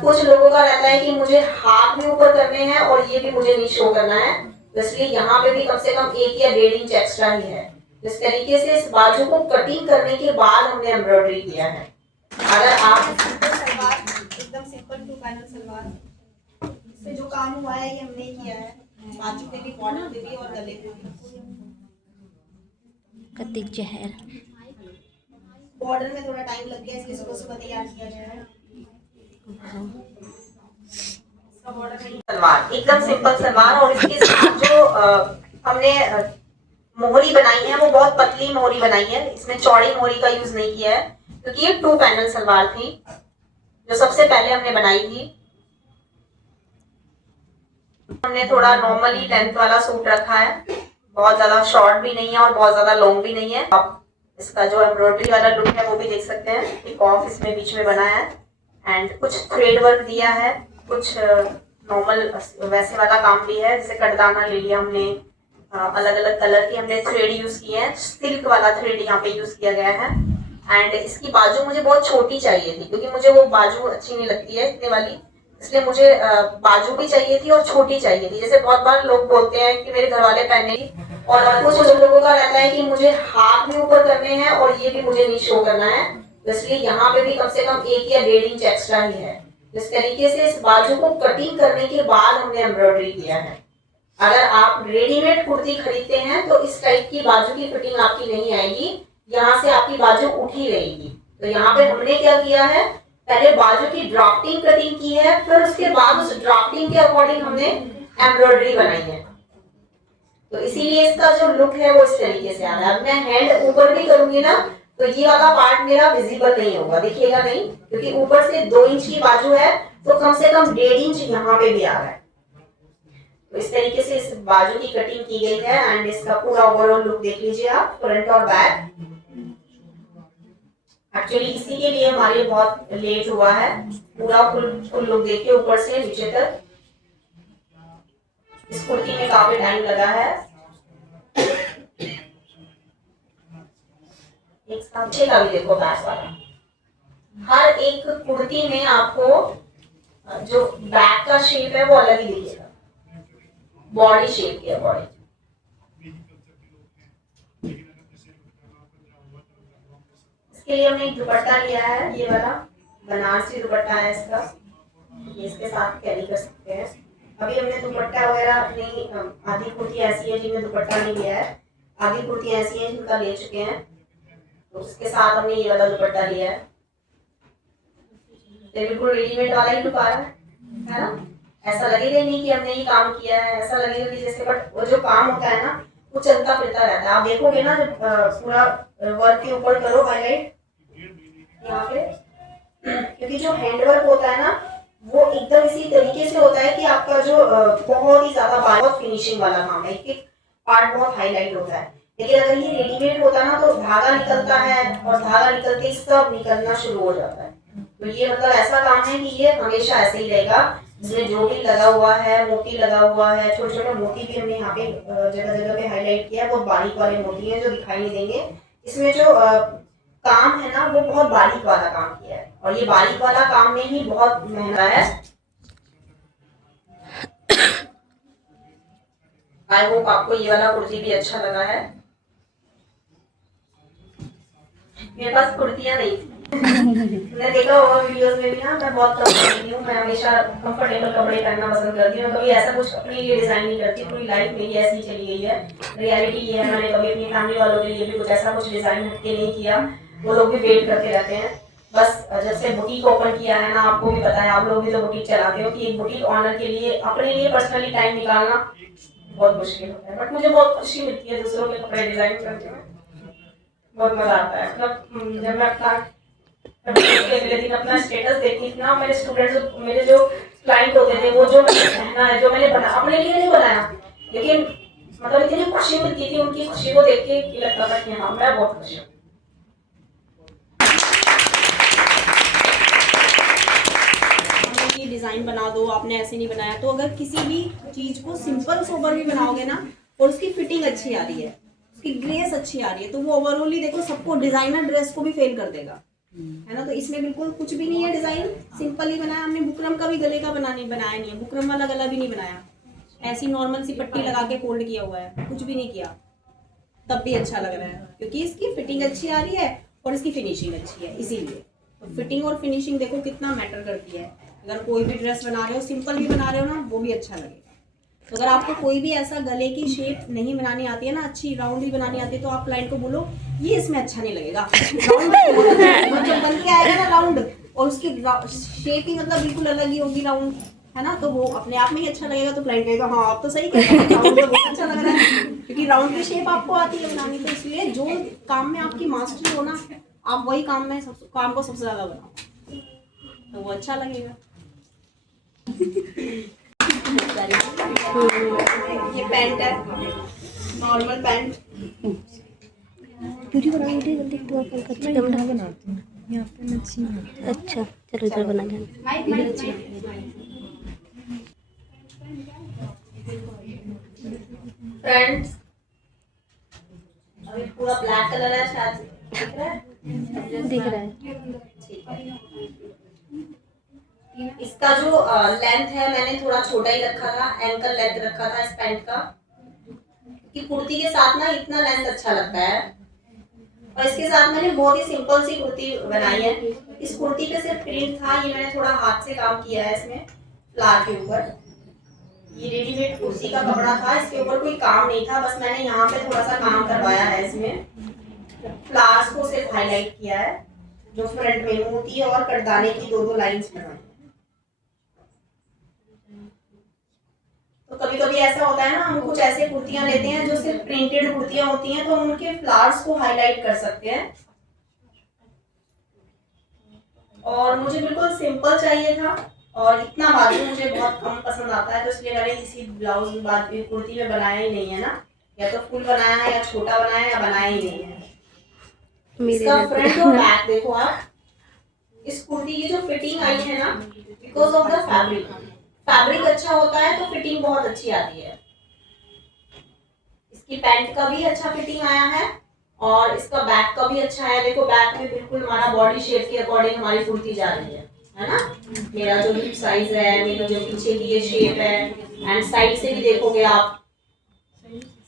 कुछ लोगों का रहता है कि मुझे हाथ भी ऊपर करने हैं और ये भी मुझे नहीं शो करना है, तो इसलिए यहाँ पे भी कम से कम 1 या 1.5 इंच एक्स्ट्रा ही है। इस तरीके से इस बाजू को कटिंग करने के बाद हमने एम्ब्रॉयडरी किया है। अगर आप सलवार एकदम सिंपल 2 पैनल सलवार, इससे जो काम हुआ है ये हमने किया है, बाजू पे भी, बॉर्डर पे भी और गले पे भी। कतिक जहर बॉर्डर में थोड़ा टाइम लग गया इसलिए सुबह तैयार किया गया है। इसका बॉर्डर नहीं, सलवार एकदम सिंपल सलवार, और इसके साथ जो हमने मोहरी बनाई है वो बहुत पतली मोहरी बनाई है, इसमें चौड़ी मोहरी का यूज नहीं किया है, क्योंकि ये 2 पैनल सलवार थी जो सबसे पहले हमने बनाई थी। हमने थोड़ा नॉर्मली लेंथ वाला सूट रखा है, बहुत ज्यादा शॉर्ट भी नहीं है और बहुत ज्यादा लॉन्ग भी नहीं है। आप इसका जो एम्ब्रॉयडरी वाला लुक है वो भी देख सकते हैं, एक ऑफ इसमें बीच में बना है एंड कुछ थ्रेड वर्क दिया है, कुछ नॉर्मल वैसे वाला काम भी है, जैसे कटदाना ले लिया हमने, अलग अलग कलर की हमने थ्रेड यूज किए हैं, सिल्क वाला थ्रेड यहाँ पे यूज किया गया है। एंड इसकी बाजू मुझे बहुत छोटी चाहिए थी, क्योंकि मुझे वो बाजू अच्छी नहीं लगती है इतने वाली, इसलिए मुझे बाजू भी चाहिए थी और छोटी चाहिए थी। जैसे बहुत बार लोग बोलते हैं कि मेरे घर वाले पहने, और कुछ लोगों का रहता है कि मुझे हाथ भी ऊपर करने हैं और ये भी मुझे नहीं शो करना है, तो इसलिए यहाँ पे भी कम से कम 1 या 1.5 इंच एक्स्ट्रा ही है। इस तरीके से इस बाजू को कटिंग करने के बाद हमने एम्ब्रॉयडरी किया है। अगर आप रेडीमेड कुर्ती खरीदते हैं तो इस टाइप की बाजू की फिटिंग आपकी नहीं आएगी, यहाँ से आपकी बाजू उठी रहेगी। तो यहाँ पे हमने क्या किया है, पहले बाजू की ड्राफ्टिंग कटिंग की है, फिर उसके बाद उस ड्राफ्टिंग के अकॉर्डिंग हमने एम्ब्रॉयडरी बनाई है, तो इसीलिए इसका जो लुक है वो इस तरीके से आ रहा है। अब मैं हैंड ऊपर भी करूंगी ना तो ये वाला पार्ट मेरा विजिबल नहीं होगा, दिखेगा नहीं, क्योंकि ऊपर से 2 इंच की बाजू है तो कम से कम 1.5 इंच यहाँ पे भी आ रहा है। तो इस तरीके से इस बाजू की कटिंग की गई है एंड इसका पूरा ओवरऑल लुक देख लीजिए आप, फ्रंट और बैक। एक्चुअली इसी के लिए हमारे बहुत लेट हुआ है, पूरा फुल लुक देखिए ऊपर से नीचे तक। इस कुर्ती में काफी टाइम लगा है। एक सामने का भी देखो बैक वाला, हर एक कुर्ती में आपको जो बैक का शेप है वो अलग ही दिखेगा, बॉडी शेप की अकॉर्डिंग। इसके लिए हमने एक दुपट्टा लिया है, ये वाला बनारसी दुपट्टा है इसका, ये इसके साथ कैरी कर सकते हैं। अभी हमने दुपट्टा वगैरह नहीं, आधी कुर्ती ऐसी है जिनमें दुपट्टा नहीं लिया है, आधी कुर्ती ऐसी है जिनका ले चुके हैं, तो उसके साथ हमने ये वाला दुपट्टा लिया है। तो बिल्कुल रेडीमेड वाला ही लुक आ रहा है ना, ऐसा लगेगा नहीं कि हमने ये काम किया है, ऐसा लगेगा कि जैसे, बट वो जो काम होता है ना वो चलता फिरता रहता है। आप देखोगे ना जब पूरा वर्क के ऊपर करो हाईलाइट यहाँ पे, क्योंकि जो हैंड वर्क होता है ना वो एकदम इसी तरीके से होता है कि आपका जो बहुत ही ज्यादा बहुत फिनिशिंग वाला काम है, एक पार्ट बहुत हाईलाइट होता है। लेकिन अगर ये रेडीमेड होता ना तो धागा निकलता है और धागा निकलते ही सब निकलना शुरू हो जाता है। तो ये मतलब ऐसा काम है कि ये हमेशा ऐसे ही रहेगा, जिसमें जो भी लगा हुआ है, मोती लगा हुआ है, छोटे छोटे मोती भी हमने यहाँ पे जगह जगह पे हाईलाइट किया है, बहुत बारीक वाले मोती हैं जो दिखाई नहीं देंगे। इसमें जो काम है ना वो बहुत बारीक वाला काम किया है, और ये बारीक वाला काम में ही बहुत महंगा है। आई होप आपको ये वाला कुर्ती भी अच्छा लगा है। मेरे पास कुर्तियां नहीं थी मैं देखा होगा वीडियोस में भी ना, मैं बहुत कम पहनती हूँ, मैं हमेशा कंफर्टेबल कपड़े पहनना पसंद करती हूँ, कभी ऐसा कुछ अपने लिए डिजाइन नहीं करती। पूरी लाइफ मेरी ऐसी चली गई है, रियलिटी ये है, मैंने कभी अपनी फैमिली वालों के लिए भी कुछ ऐसा कुछ डिजाइन हटके नहीं किया, वो लोग भी वेट करते रहते हैं। बस जब से बुटीक ओपन किया है ना, आपको भी पता है, आप लोग भी तो बुटीक चलाते हो, कि एक बुटीक ऑनर के लिए अपने लिए पर्सनली टाइम निकालना बहुत मुश्किल होता है, बट मुझे बहुत खुशी मिलती है दूसरों के कपड़े डिजाइन करते हुए, बहुत मजा आता है। मतलब जब मैं अपना अगले दिन अपना स्टेटस देखती थी ना, मेरे स्टूडेंट्स, मेरे जो क्लाइंट होते थे, वो जो पहना है, जो मैंने बना अपने लिए नहीं बनाया, लेकिन मतलब इतनी खुशी मिलती थी उनकी खुशी को देख के, लगता था कि हाँ मैं बहुत खुश हूँ। डिजाइन बना दो, आपने ऐसे नहीं बनाया, तो अगर किसी भी चीज को सिंपल सोबर भी बनाओगे ना और उसकी फिटिंग अच्छी आ रही है, उसकी ग्रेस अच्छी आ रही है, तो वो ओवरऑल ही देखो सबको डिजाइनर ड्रेस को भी फेल कर देगा। है ना। तो इसमें बिल्कुल कुछ भी नहीं है, डिजाइन सिंपल ही बनाया हमने। बुकरम का भी गले का बनाया नहीं है, बुकरम वाला गला भी नहीं बनाया, ऐसी नॉर्मल सी पट्टी लगा के फोल्ड किया हुआ है, कुछ भी नहीं किया, तब भी अच्छा लग रहा है क्योंकि इसकी फिटिंग अच्छी आ रही है और इसकी फिनिशिंग अच्छी है, इसीलिए। तो फिटिंग और फिनिशिंग देखो कितना मैटर करती है। अगर कोई भी ड्रेस बना रहे हो, सिंपल भी बना रहे हो ना, वो भी अच्छा लगेगा। तो अगर आपको कोई भी ऐसा गले की शेप नहीं बनानी आती है ना, अच्छी राउंड ही बनानी आती है, तो आप क्लाइंट को बोलो ये इसमें अच्छा नहीं लगेगा, राउंड जब बन के आएगा ना राउंड, और उसकी शेप ही मतलब बिल्कुल अलग ही होगी राउंड, है ना, तो वो अपने आप में ही अच्छा लगेगा। तो क्लाइंट कहेगा हाँ आप तो सही कह रहे हैं, राउंड तो बहुत अच्छा लग रहा है, क्योंकि राउंड की शेप आपको आती है बनानी। तो इसलिए जो काम में आपकी मास्टरी हो ना, आप वही काम को सबसे ज्यादा बनाओ, तो वो अच्छा लगेगा। ये पैंट है, नॉर्मल पैंट। वीडियो बना वीडियो जल्दी तो कैमरा बनाती हूँ यहाँ पे अच्छी। अच्छा चलो इधर बना लेना। फ्रेंड्स अभी पूरा ब्लैक कलर है, शायद दिख रहा है? दिख रहा है। ठीक है। इसका जो लेंथ है मैंने थोड़ा छोटा ही रखा था, एंकल लेंथ रखा था इस पैंट का, कि कुर्ती के साथ ना इतना लेंथ अच्छा लगता है। और इसके साथ मैंने बहुत ही सिंपल सी कुर्ती बनाई है। इस कुर्ती पे सिर्फ प्रिंट था, ये मैंने थोड़ा हाथ से काम किया है इसमें फ्लावर के ऊपर। ये रेडीमेड कुर्ती का कपड़ा था, इसके ऊपर कोई काम नहीं था, बस मैंने यहाँ पे थोड़ा सा काम करवाया है। इसमें फ्लावर्स को सिर्फ हाईलाइट किया है, जो फ्रंट में मोती और कटदाने की दो लाइंस बनाई। तो कभी कभी ऐसा होता है ना, हम कुछ ऐसे कुर्तियां लेते हैं जो सिर्फ प्रिंटेड कुर्तियां होती हैं, तो हम उनके फ्लावर्स को हाईलाइट कर सकते हैं। और मुझे बिल्कुल सिंपल चाहिए था, और इतना बाजू मुझे बहुत कम पसंद आता है, तो इसलिए मैंने किसी ब्लाउज बाजू कुर्ती में बनाया ही नहीं है ना, या तो फुल बनाया है या छोटा बनाया है या बनाया ही नहीं है। इसका फ्रंट और बैक देखो आप, इस कुर्ती की जो फिटिंग आई है ना, बिकॉज ऑफ द फैब्रिक अच्छा होता है तो फिटिंग बहुत अच्छी आती है। इसकी पैंट का भी अच्छा फिटिंग आया है और इसका बैक का भी अच्छा है। देखो बैक में बिल्कुल हमारा बॉडी शेप के अकॉर्डिंग हमारी कुर्ती जा रही है ना। मेरा जो हिप साइज है, मेरा जो पीछे की ये शेप है, एंड साइड से भी देखोगे आप,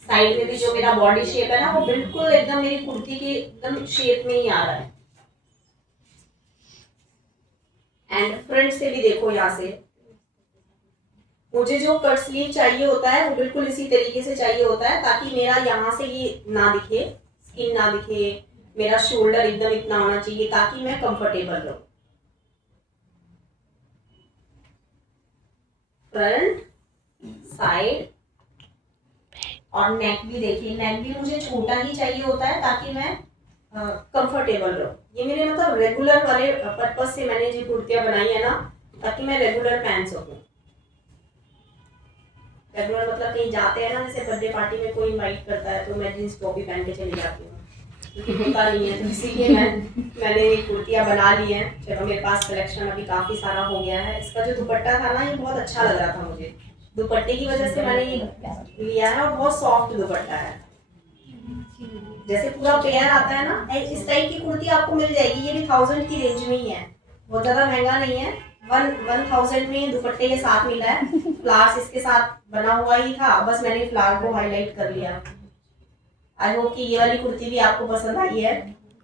साइड में भी जो मेरा बॉडी शेप है ना, वो बिल्कुल एकदम मेरी कुर्ती की एकदम शेप में ही आ रहा है। एंड फ्रंट से भी देखो, यहाँ से मुझे जो कट स्लीव चाहिए होता है वो बिल्कुल इसी तरीके से चाहिए होता है, ताकि मेरा यहाँ से ये ना दिखे, स्किन ना दिखे, मेरा शोल्डर एकदम इतना होना चाहिए ताकि मैं कंफर्टेबल रहूं। फ्रंट, साइड और नेक भी देखिए, नेक भी मुझे छोटा ही चाहिए होता है ताकि मैं कंफर्टेबल रहूं। ये मेरे मतलब रेगुलर वाले पर्पस से मैंने जो कुर्तियां बनाई है ना, ताकि मैं रेगुलर पहन सकूं। रेगुलर मतलब कहीं जाते हैं ना, जैसे बर्थडे पार्टी में कोई इनवाइट करता है तो मैं जींस टॉप ही पहन के चली जाती हूँ, क्योंकि होता नहीं है, तो इसीलिए मैंने ये कुर्तियाँ बना ली हैं। चलो मेरे पास कलेक्शन अभी काफ़ी सारा हो गया है। इसका जो दुपट्टा था ना, ये बहुत अच्छा लग रहा था मुझे, दुपट्टे की वजह से मैंने ये लिया है, और बहुत सॉफ्ट दुपट्टा है। जैसे पूरा पेयर आता है ना, इस टाइप की कुर्ती आपको मिल जाएगी। ये भी 1000 की रेंज में ही है, बहुत ज़्यादा महंगा नहीं है। 1000 में दुपट्टे के साथ मिला है, फ्लावर्स इसके साथ बना हुआ ही था, बस मैंने फ्लावर को हाईलाइट कर लिया। आई होप कि ये वाली कुर्ती भी आपको पसंद आई है।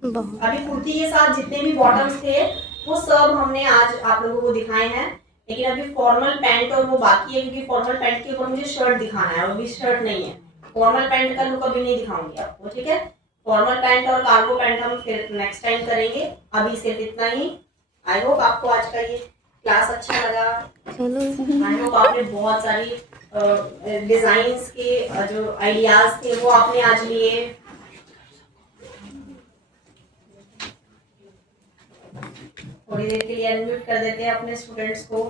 अभी कुर्ती के साथ जितने भी बॉटम्स थे वो सब हमने आज आप लोगों को दिखाए हैं, लेकिन अभी फॉर्मल पैंट और वो बाकी है, क्योंकि फॉर्मल पैंट के ऊपर मुझे शर्ट दिखाना है और अभी शर्ट नहीं है। फॉर्मल पैंट का लुक अभी नहीं दिखाऊंगी आपको, ठीक है। फॉर्मल पैंट और कार्गो पैंट हम फिर नेक्स्ट टाइम करेंगे, अभी सिर्फ इतना ही। आई होप आपको आज का ये क्लास अच्छा लगा। आई होप आपने बहुत सारी डिजाइन्स के जो आइडियाज थे वो आपने आज लिए। थोड़ी देर के लिए अनम्यूट कर देते हैं अपने स्टूडेंट्स को।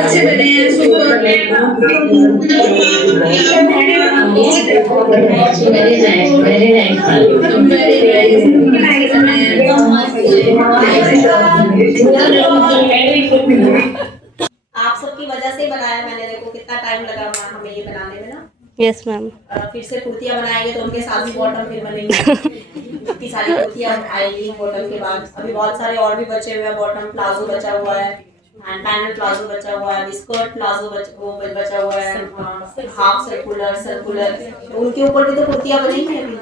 अच्छे बने हैं, आप सबकी वजह से बनाया मैंने, देखो कितना टाइम लगा यस मैम। फिर से कुर्तियाँ बनाएंगे तो उनके साथ भी बॉटम फिर बनेंगे। इतनी सारी कुर्तियाँ आएंगी बॉटम के बाद। अभी बहुत सारे और भी बचे हुए हैं, बॉटम प्लाजो बचा हुआ है, एंड पैनल प्लाजो बचा हुआ है, स्कर्ट प्लाजो बचा हुआ है, हाफ सर्कुलर, तो उनके ऊपर भी तो कुर्तियाँ बनेंगी अभी।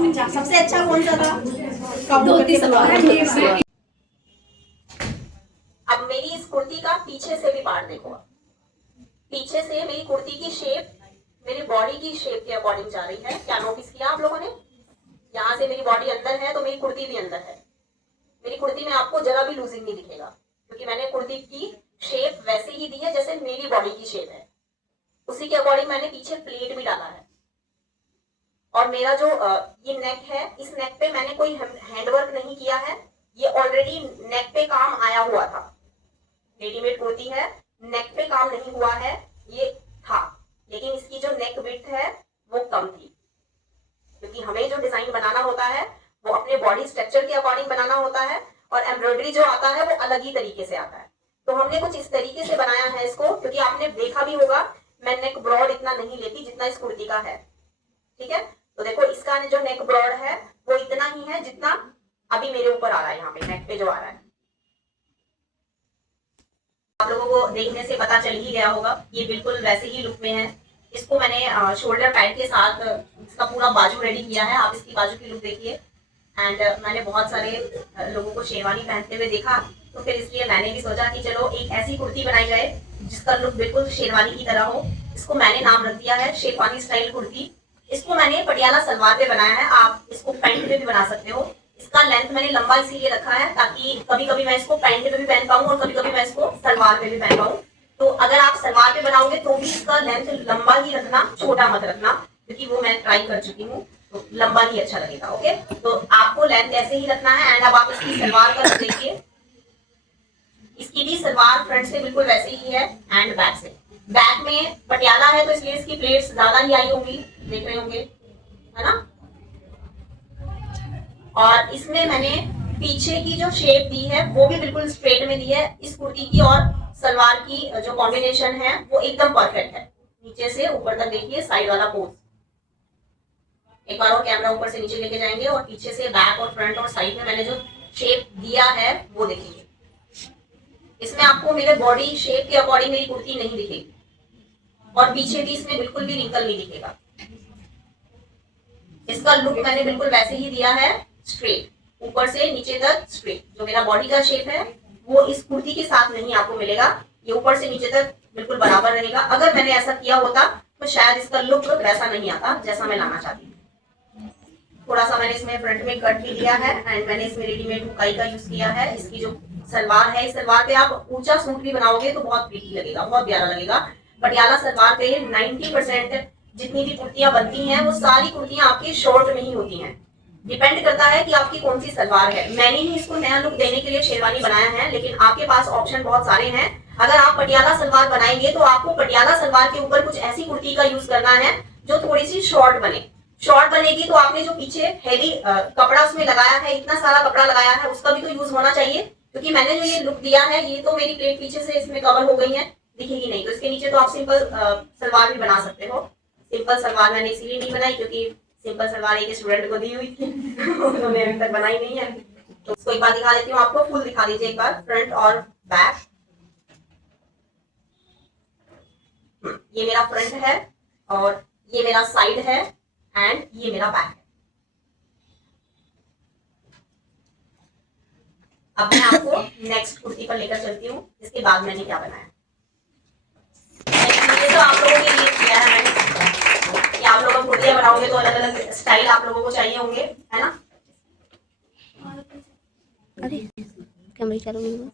अच्छा, सबसे अच्छा कौन सा था? धोती सलवार। अब मेरी इस कुर्ती का पीछे से भी पार्ट देखो। पीछे से मेरी कुर्ती की शेप मेरी बॉडी की शेप के अकॉर्डिंग जा रही है। क्या नोटिस किया आप लोगों ने? यहाँ से मेरी बॉडी अंदर है तो मेरी कुर्ती भी अंदर है। मेरी कुर्ती में आपको जरा भी लूजिंग नहीं दिखेगा, क्योंकि मैंने कुर्ती की शेप वैसे ही दी है जैसे मेरी बॉडी की शेप है। उसी के अकॉर्डिंग मैंने पीछे प्लेट भी डाला है। और मेरा जो ये नेक है, इस नेक पे मैंने कोई हैंडवर्क नहीं किया है। ये ऑलरेडी नेक पे काम आया हुआ था। रेडीमेड कुर्ती है, नेक पे काम नहीं हुआ है, ये था। लेकिन इसकी जो नेक विड्थ है वो कम थी, क्योंकि हमें जो डिजाइन बनाना होता है वो अपने बॉडी स्ट्रक्चर के अकॉर्डिंग बनाना होता है, और एम्ब्रॉयडरी जो आता है वो अलग ही तरीके से आता है। तो हमने कुछ इस तरीके से बनाया है इसको, क्योंकि आपने देखा भी होगा मैं नेक ब्रॉड इतना नहीं लेती जितना इस कुर्ती का है। ठीक है, तो देखो इसका जो नेक ब्रॉड है वो इतना ही है जितना अभी मेरे ऊपर आ रहा है, यहाँ पे नेक पे जो आ रहा है। आप लोगों को देखने से पता चल ही गया होगा, ये बिल्कुल वैसे ही लुक में है। इसको मैंने शोल्डर पैड के साथ इसका पूरा बाजू रेडी किया है। आप इसकी बाजू की लुक देखिए। एंड मैंने बहुत सारे लोगों को शेरवानी पहनते हुए देखा, तो फिर इसलिए मैंने भी सोचा कि चलो एक ऐसी कुर्ती बनाई जाए जिसका लुक बिल्कुल शेरवानी की तरह हो। इसको मैंने नाम रख दिया है शेरवानी स्टाइल कुर्ती। इसको मैंने पटियाला सलवार पे बनाया है, आप इसको पैंट पे भी बना सकते हो। इसका लेंथ मैंने लंबा इसीलिए रखा है ताकि कभी कभी मैं इसको पैंट पे भी पहन पाऊँ और कभी कभी मैं इसको सलवार पे भी पहन पाऊँ। तो अगर आप सलवार पे बनाओगे तो भी इसका लेंथ लंबा ही रखना, छोटा मत रखना, क्योंकि वो मैं ट्राई कर चुकी हूँ, तो लंबा ही अच्छा लगेगा। ओके, तो आपको लेंथ ऐसे ही रखना है। एंड अब आप इसकी सलवार का देखिए, इसकी भी सलवार फ्रंट से बिल्कुल वैसे ही है एंड बैक से। बैक में पटियाला है तो इसलिए इसकी प्लेट्स ज्यादा ही आई होंगी, देख रहे होंगे, है ना। और इसमें मैंने पीछे की जो शेप दी है वो भी बिल्कुल स्ट्रेट में दी है। इस कुर्ती की और सलवार की जो कॉम्बिनेशन है वो एकदम परफेक्ट है। नीचे से ऊपर तक देखिए साइड वाला पोज। एक बार और कैमरा ऊपर से नीचे लेके जाएंगे और पीछे से बैक और फ्रंट और साइड में मैंने जो शेप दिया है वो देखिए। इसमें आपको मेरे बॉडी शेप के अकॉर्डिंग मेरी कुर्ती नहीं दिखेगी, और पीछे भी इसमें बिल्कुल भी रिंकल नहीं दिखेगा। इसका लुक मैंने बिल्कुल वैसे ही दिया है, स्ट्रेट, ऊपर से नीचे तक स्ट्रेट। जो मेरा बॉडी का शेप है वो इस कुर्ती के साथ नहीं आपको मिलेगा, ये ऊपर से नीचे तक बिल्कुल बराबर रहेगा। अगर मैंने ऐसा किया होता तो शायद इसका लुक वैसा नहीं आता जैसा मैं लाना चाहती हूँ। थोड़ा सा मैंने इसमें फ्रंट में कट भी लिया है एंड मैंने इसमें रेडीमेड हुकाई का यूज किया है। इसकी जो सलवार है, इस सलवार पे आप ऊंचा सूट भी बनाओगे तो बहुत प्रीटी लगेगा, बहुत प्यारा लगेगा। पटियाला सलवार पे 90% जितनी भी कुर्तियां बनती हैं वो सारी कुर्तियां आपकी शॉर्ट में ही होती हैं। डिपेंड करता है कि आपकी कौन सी सलवार है। मैंने ही इसको नया लुक देने के लिए शेरवानी बनाया है, लेकिन आपके पास ऑप्शन बहुत सारे हैं। अगर आप पटियाला सलवार बनाएंगे तो आपको पटियाला सलवार के ऊपर कुछ ऐसी कुर्ती का यूज करना है जो थोड़ी सी शॉर्ट बने। शॉर्ट बनेगी तो आपने जो पीछे हैवी कपड़ा उसमें लगाया है, इतना सारा कपड़ा लगाया है, उसका भी तो यूज होना चाहिए। क्योंकि मैंने जो ये लुक दिया है ये तो मेरी प्लेट पीछे से इसमें कवर हो गई है, दिखेगी नहीं। तो इसके नीचे तो आप सिंपल सलवार भी बना सकते हो। सिंपल सलवार मैंने इसीलिए नहीं बनाई क्योंकि सिंपल सलवार एक स्टूडेंट को दी हुई थी, उन्होंने अभी तक बनाई नहीं है। तो उसको एक बार दिखा देती हूँ आपको, फुल दिखा दीजिए एक बार, फ्रंट और बैक। ये मेरा फ्रंट है और ये मेरा साइड है एंड ये मेरा बैक है। अब मैं आपको नेक्स्ट कुर्ती पर लेकर चलती हूँ, इसके बाद मैंने क्या बनाया। ये तो आप लोगों के लिए किया है मैंने कि आप लोग कुर्तियां बनाओगे तो अलग अलग स्टाइल आप लोगों को चाहिए होंगे, है ना। अरे कैमरा चालू नहीं हुआ।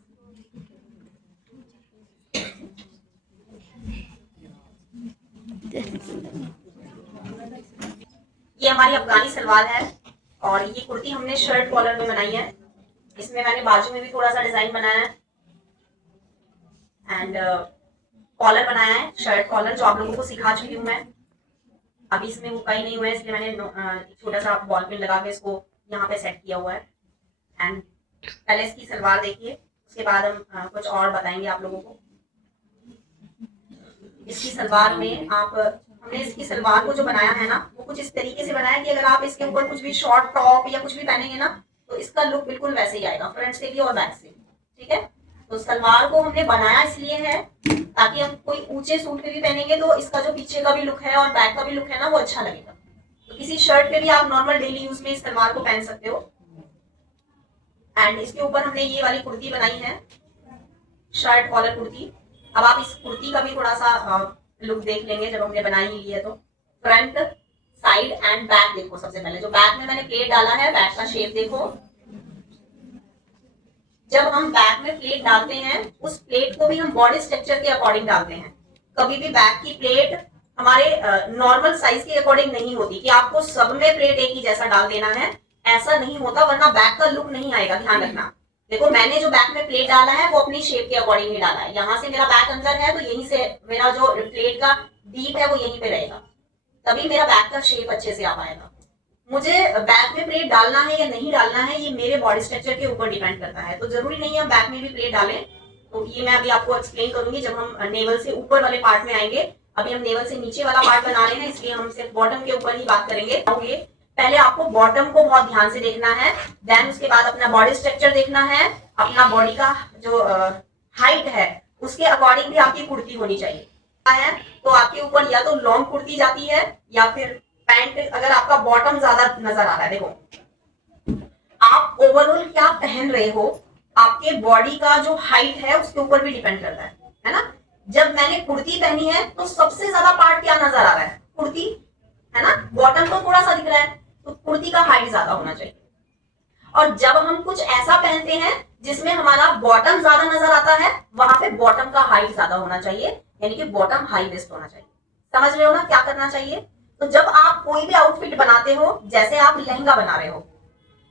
ये हमारी अफगानी सलवार है और ये कुर्ती हमने शर्ट कॉलर में बनाई है। इसमें मैंने बाजू में भी थोड़ा सा डिजाइन बनाया है एंड कॉलर बनाया है, शर्ट कॉलर, जो आप लोगों को सिखा चुकी हूँ मैं। अभी इसमें हुकाई नहीं हुआ है इसलिए मैंने छोटा सा बॉल पिन लगा के इसको यहाँ पे सेट किया हुआ है। एंड पहले इसकी सलवार देखिए, उसके बाद हम कुछ और बताएंगे आप लोगों को। इसकी सलवार में हमने इसकी सलवार को जो बनाया है ना, वो कुछ इस तरीके से बनाया कि अगर आप इसके ऊपर कुछ भी शॉर्ट टॉप या कुछ भी पहनेंगे ना, तो इसका लुक बिल्कुल वैसे ही आएगा, फ्रंट से भी और बैक से। ठीक है, तो सलवार को हमने बनाया इसलिए है ताकि हम कोई ऊंचे सूट पे भी पहनेंगे तो इसका जो पीछे का भी लुक है और बैक का भी लुक है ना, वो अच्छा लगेगा। तो किसी शर्ट पे भी आप नॉर्मल डेली यूज में इस सलवार को पहन सकते हो। एंड इसके ऊपर हमने ये वाली कुर्ती बनाई है, शर्ट कॉलर कुर्ती। अब आप इस कुर्ती का भी थोड़ा सा लुक देख लेंगे जब हमने बनाई ही है। तो फ्रंट, साइड एंड बैक देखो। सबसे पहले जो बैक में मैंने प्लेट डाला है, बैक का शेप देखो। जब हम बैक में प्लेट डालते हैं, उस प्लेट को भी हम बॉडी स्ट्रक्चर के अकॉर्डिंग डालते हैं। कभी भी बैक की प्लेट हमारे नॉर्मल साइज के अकॉर्डिंग नहीं होती कि आपको सब में प्लेट एक ही जैसा डाल देना है, ऐसा नहीं होता, वरना बैक का लुक नहीं आएगा। ध्यान रखना। देखो, मैंने जो बैक में प्लेट डाला है वो अपनी शेप के अकॉर्डिंग ही डाला है। यहाँ से मेरा बैक अंदर है तो यहीं से मेरा जो प्लेट का डीप है वो यहीं पे रहेगा, तभी मेरा बैक का शेप अच्छे से आ पाएगा। मुझे बैक में प्लेट डालना है या नहीं डालना है, ये मेरे बॉडी स्ट्रक्चर के ऊपर डिपेंड करता है। तो जरूरी नहीं है हम बैक में भी प्लेट डालें। तो ये मैं अभी आपको एक्सप्लेन करूंगी जब हम नेवल से ऊपर वाले पार्ट में आएंगे। अभी हम नेवल से नीचे वाला पार्ट बना रहे हैं, इसलिए हम सिर्फ बॉटम के ऊपर ही बात करेंगे। पहले आपको बॉटम को बहुत ध्यान से देखना है, देन उसके बाद अपना बॉडी स्ट्रक्चर देखना है, अपना बॉडी का जो हाइट है उसके अकॉर्डिंग भी आपकी कुर्ती होनी चाहिए है। तो आपके ऊपर या तो लॉन्ग कुर्ती जाती है या फिर पैंट, अगर आपका बॉटम ज्यादा नजर आ रहा है। देखो, आप ओवरऑल क्या पहन रहे हो, आपके बॉडी का जो हाइट है उसके ऊपर भी डिपेंड करता है ना। जब मैंने कुर्ती पहनी है तो सबसे ज्यादा पार्ट क्या नजर आ रहा है, कुर्ती, है ना। बॉटम तो थोड़ा सा दिख रहा है, तो कुर्ती का हाइट ज्यादा होना चाहिए। और जब हम कुछ ऐसा पहनते हैं जिसमें हमारा बॉटम ज्यादा नजर आता है, वहां पे बॉटम का हाइट ज्यादा होना चाहिए, यानी कि बॉटम हाई वेस्ट होना चाहिए। समझ रहे हो ना क्या करना चाहिए। तो जब आप कोई भी आउटफिट बनाते हो, जैसे आप लहंगा बना रहे हो,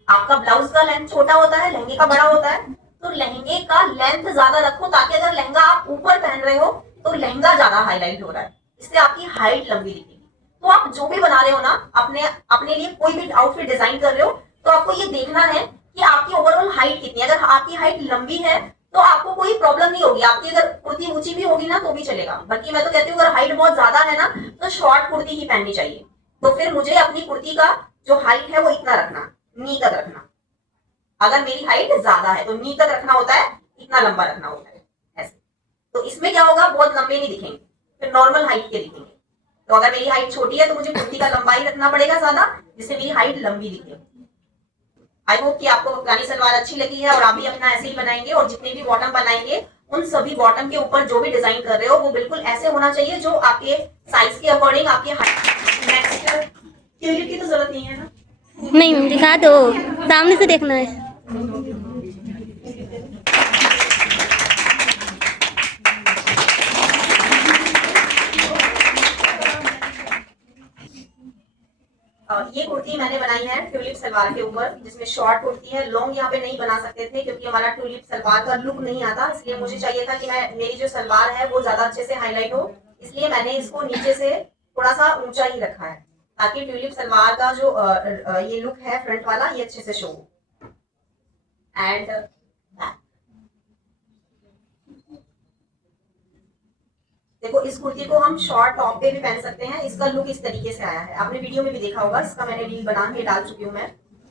आपका ब्लाउज का लेंथ छोटा होता है, लहंगे का बड़ा होता है, तो लहंगे का लेंथ ज्यादा रखो ताकि अगर लहंगा आप ऊपर पहन रहे हो तो लहंगा ज्यादा हाईलाइट हो रहा है, इससे आपकी हाइट लंबी दिखेगी। तो आप जो भी बना रहे हो ना, अपने लिए कोई भी आउटफिट डिजाइन कर रहे हो, तो आपको ये देखना है कि आपकी ओवरऑल हाइट कितनी है। अगर आपकी हाइट लंबी है तो आपको कोई प्रॉब्लम नहीं होगी, आपकी अगर कुर्ती ऊंची भी होगी ना तो भी चलेगा। बल्कि मैं तो कहती हूँ अगर हाइट बहुत ज्यादा है ना तो शॉर्ट कुर्ती ही पहननी चाहिए। तो फिर मुझे अपनी कुर्ती का जो हाइट है वो इतना रखना, नी तक रखना। अगर मेरी हाइट ज्यादा है तो नी तक रखना होता है, इतना लंबा रखना होता है, ऐसे। तो इसमें क्या होगा, बहुत लंबे नहीं दिखेंगे, फिर नॉर्मल हाइट के दिखेंगे। तो अगर मेरी हाइट छोटी है तो मुझे कुर्ती का लंबाई रखना पड़ेगा ज्यादा, जिससे मेरी हाइट लंबी दिखे। आई होप कि आपको अफगानी सलवार अच्छी लगी है और आप भी अपना ऐसे ही बनाएंगे। और जितने भी बॉटम बनाएंगे उन सभी बॉटम के ऊपर जो भी डिजाइन कर रहे हो वो बिल्कुल ऐसे होना चाहिए जो आपके साइज के अकॉर्डिंग आपके हाइट। नेक्स्ट, ट्यूलिप की तो जरूरत नहीं है ना। नहीं मैम, दिखा दो, सामने से देखना है। ये कुर्ती मैंने बनाई है ट्यूलिप सलवार के ऊपर, जिसमें शॉर्ट कुर्ती है। लॉन्ग यहाँ पे नहीं बना सकते थे क्योंकि हमारा ट्यूलिप सलवार का लुक नहीं आता, इसलिए मुझे चाहिए था कि मेरी जो सलवार है वो ज्यादा अच्छे से हाईलाइट हो, इसलिए मैंने इसको नीचे से थोड़ा सा ऊंचा ही रखा है ताकि ट्यूलिप सलवार का जो ये लुक है फ्रंट वाला, ये अच्छे से शो हो। एंड देखो, इस कुर्ती को हम शॉर्ट टॉप पे भी पहन सकते हैं। इसका लुक इस तरीके से आया है, आपने वीडियो में भी देखा होगा, इसका मैंने रील बना के डाल चुकी हूँ मैं।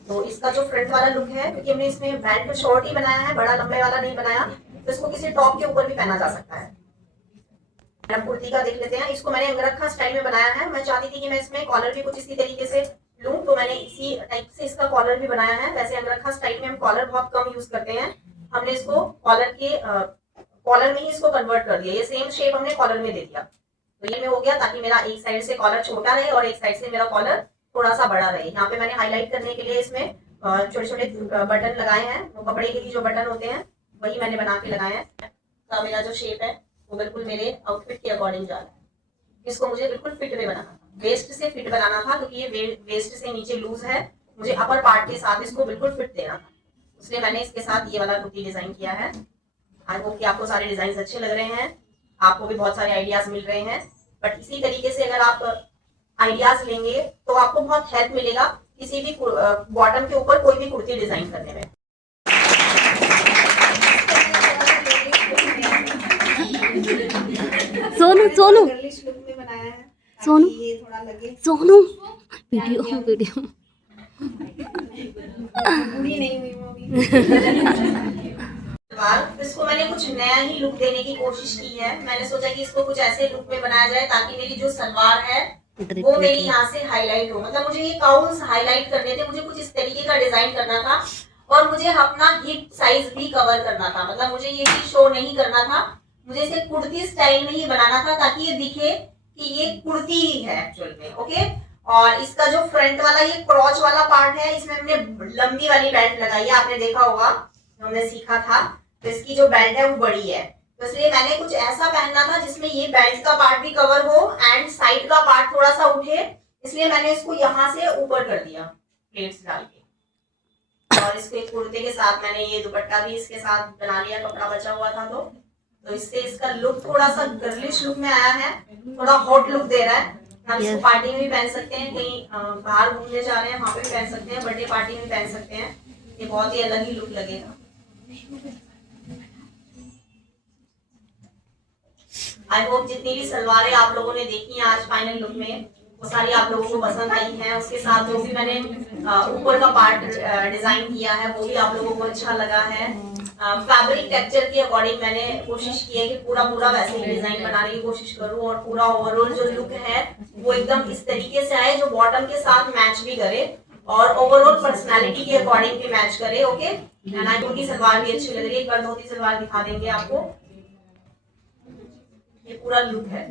तो इसका जो फ्रंट वाला लुक है, क्योंकि हमने इसमें बैंड शॉर्ट ही बनाया है, बड़ा लंबे वाला नहीं बनाया, तो इसको किसी टॉप के ऊपर भी पहना जा सकता है। हम कुर्ती का देख लेते हैं। इसको मैंने अंगरखा स्टाइल में बनाया है। मैं चाहती थी कि मैं इसमें कॉलर भी कुछ इसी तरीके से लूं, तो मैंने इसी टाइप से इसका कॉलर भी बनाया है। वैसे अंगरखा स्टाइल में हम कॉलर बहुत कम यूज करते हैं, हमने इसको कॉलर में ही इसको कन्वर्ट कर दिया। ये सेम शेप हमने कॉलर में दे दिया, तो ये में हो गया ताकि मेरा एक साइड से कॉलर छोटा रहे और एक साइड से मेरा कॉलर थोड़ा सा बड़ा रहे। यहाँ पे मैंने हाईलाइट करने के लिए इसमें छोटे छोटे बटन लगाए हैं, वो कपड़े के जो बटन होते हैं वही मैंने बना के लगाए हैं। तो मेरा जो शेप है वो बिल्कुल मेरे आउटफिट के अकॉर्डिंग जा रहा है। इसको मुझे बिल्कुल फिट में बनाना था, वेस्ट से फिट बनाना था, क्योंकि ये वेस्ट से नीचे लूज है, मुझे अपर पार्ट के साथ इसको बिल्कुल फिट देना था, इसलिए मैंने इसके साथ ये वाला कुर्ती डिजाइन किया है। आई होप कि आपको सारे डिजाइन अच्छे लग रहे हैं, आपको भी बहुत सारे आइडियाज मिल रहे हैं। बट इसी तरीके से अगर आप आइडियाज लेंगे तो आपको बहुत हेल्प मिलेगा किसी भी बॉटम के ऊपर कोई भी कुर्ती डिजाइन करने में। सोनू सोनू गर्लिश लुक में बनाया है ताकि सोनू। ये थोड़ा लगे सोनू वीडियो वीडियो पूरी नहीं हुई वो भी। सलवार इसको मैंने कुछ नया ही लुक देने की कोशिश की है। मैंने सोचा कि इसको कुछ ऐसे लुक में बनाया जाए ताकि मेरी जो सलवार है वो मेरी यहाँ से हाईलाइट हो। मतलब मुझे ये काउल्स हाईलाइट करने थे, मुझे कुछ इस तरीके का डिजाइन करना था और मुझे अपना हिप साइज भी कवर करना था। मतलब मुझे ये भी शो नहीं करना था, मुझे इसे कुर्ती स्टाइल में ही बनाना था ताकि ये दिखे कि ये कुर्ती ही है एक्चुअल में। ओके, और इसका जो फ्रंट वाला ये क्रॉच वाला पार्ट है, इसमें हमने लंबी वाली बेल्ट लगाई है। आपने देखा होगा हमने सीखा था, तो इसकी जो बेल्ट है वो बड़ी है, तो इसलिए मैंने कुछ ऐसा पहनना था जिसमें ये बेल्ट का पार्ट भी कवर हो एंड साइड का पार्ट थोड़ा सा उठे। इसलिए मैंने इसको यहाँ से ऊपर कर दिया प्लेट्स डाल के। और इसके कुर्ते के साथ मैंने ये दुपट्टा भी इसके साथ बना लिया, कपड़ा बचा हुआ था तो इससे इसका लुक थोड़ा सा गर्लिश लुक में आया है, थोड़ा हॉट लुक दे रहा है। हम इसको पार्टी में भी पहन सकते हैं, कहीं बाहर घूमने जा रहे हैं वहां पे भी पहन सकते हैं, बर्थडे पार्टी में पहन सकते हैं। ये बहुत ही अलग ही लुक लगेगा। आई होप जितनी भी सलवारें आप लोगों ने देखी हैं आज फाइनल लुक में, वो सारी आप लोगों को पसंद आई हैं। उसके साथ जो भी मैंने ऊपर का पार्ट डिजाइन किया है वो भी आप लोगों को अच्छा लगा है। फैब्रिक टेक्सचर के अकॉर्डिंग मैंने कोशिश की है कि पूरा वैसे ही डिजाइन बनाने की कोशिश करूं और पूरा ओवरऑल जो लुक है वो एकदम इस तरीके से आए जो बॉटम के साथ मैच भी करे और ओवरऑल पर्सनालिटी के अकॉर्डिंग भी मैच करे। ओके, एंड आई धोती सलवार भी अच्छी लग रही है। एक बार धोती सलवार दिखा देंगे आपको, ये पूरा लुक है।